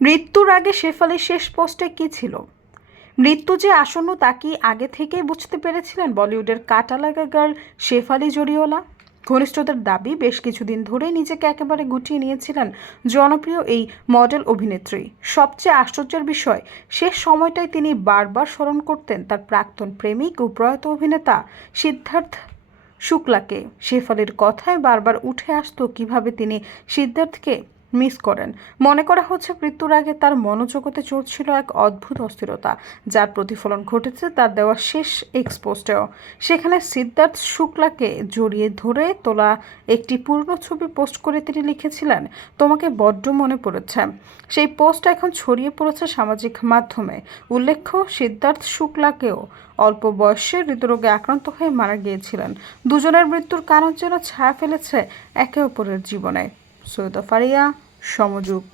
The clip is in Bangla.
মৃত্যুর আগে শেফালির শেষ পোস্টে কী ছিল? মৃত্যু যে আসন্ন তা কি আগে থেকেই বুঝতে পেরেছিলেন বলিউডের কাটা লাগা গার্ল শেফালি জরিওয়ালা? ঘনিষ্ঠদের দাবি, বেশ কিছুদিন ধরেই নিজেকে একেবারে গুটিয়ে নিয়েছিলেন জনপ্রিয় এই মডেল অভিনেত্রী। সবচেয়ে আশ্চর্যের বিষয়, শেষ সময়টায় তিনি বারবার স্মরণ করতেন তার প্রাক্তন প্রেমিক ও প্রয়াত অভিনেতা সিদ্ধার্থ শুক্লাকে। শেফালির কথায় বারবার উঠে আসতো কিভাবে তিনি সিদ্ধার্থকে মিস করেন। মনে করা হচ্ছে মৃত্যুর আগে তার মনোজগতে চলছিল এক অদ্ভুত অস্থিরতা, যার প্রতিফলন ঘটেছে তার দেওয়া শেষ এক্সপোস্টেও। সেখানে সিদ্ধার্থ শুক্লাকে জড়িয়ে ধরে তোলা একটি পুরনো ছবি পোস্ট করে তিনি লিখেছিলেন, তোমাকে বড্ড মনে পড়েছে। সেই পোস্ট এখন ছড়িয়ে পড়েছে সামাজিক মাধ্যমে। উল্লেখ্য, সিদ্ধার্থ শুক্লাকেও অল্প বয়সে হৃদরোগে আক্রান্ত হয়ে মারা গিয়েছিলেন। দুজনের মৃত্যুর কারণ যেন ছায়া ফেলেছে একে অপরের জীবনে। সৈয়দা ফারিয়া, সমযোগ।